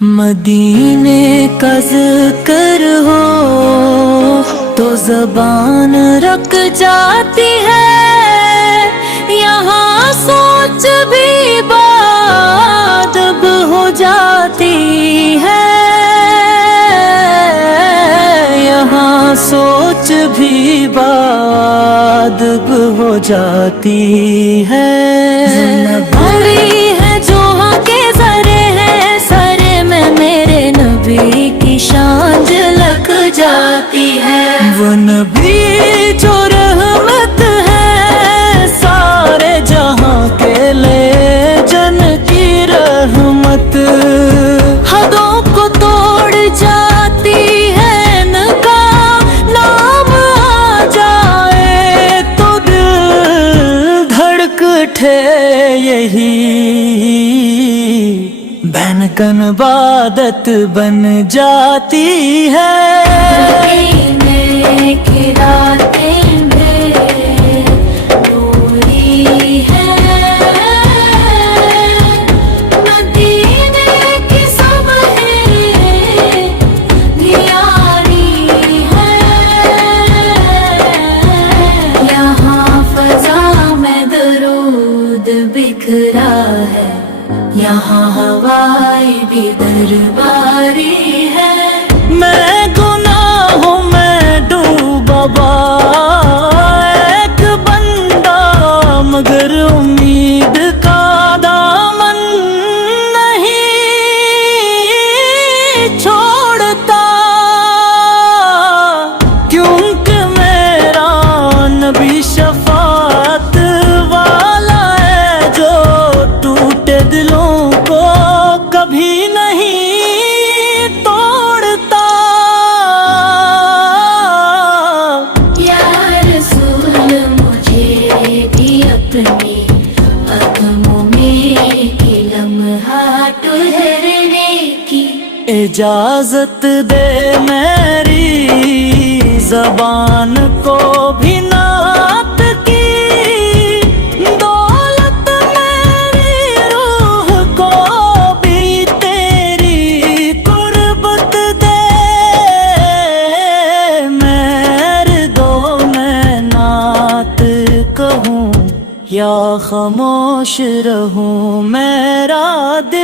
مدینے کا ذکر ہو تو زبان رک جاتی ہے، یہاں سوچ بھی بادب ہو جاتی ہے، یہاں سوچ بھی بادب ہو جاتی ہے۔ بڑی ہے جو کے ذرے ہیں، سرے میں میرے نبی کی شان جھلک جاتی ہے۔ وہ نبی جو رحمت ہے سارے جہاں کے لے، جن کی رحمت حدوں کو توڑ جاتی ہے، ان کا نام آ جائے تو دل دھڑک اٹھے، یہی بہن کن عبادت بن جاتی ہے۔ مدینے کی راتیں میں دوری ہے، مدینے کی صبحیں نیاری ہے، یہاں فضا میں درود بکھرا ہے، یہاں ہوائی بھی درباری ہے۔ میں گناہوں میں ڈوبا با ایک بندہ، مگر امید کا دامن نہیں چھوڑتا، کیونکہ میرا نبی شفاعت والا ہے، جو ٹوٹے دلوں کو کبھی نہیں توڑتا۔ یا رسول مجھے بھی اپنی قدموں میں ایک لمحہ ٹھہرنے کی اجازت دے، میری زبان کو بھی نعت کی دولت، میری روح کو بھی تیری قربت دے، مردوں میں نعت کہوں یا خاموش رہوں، میرا دل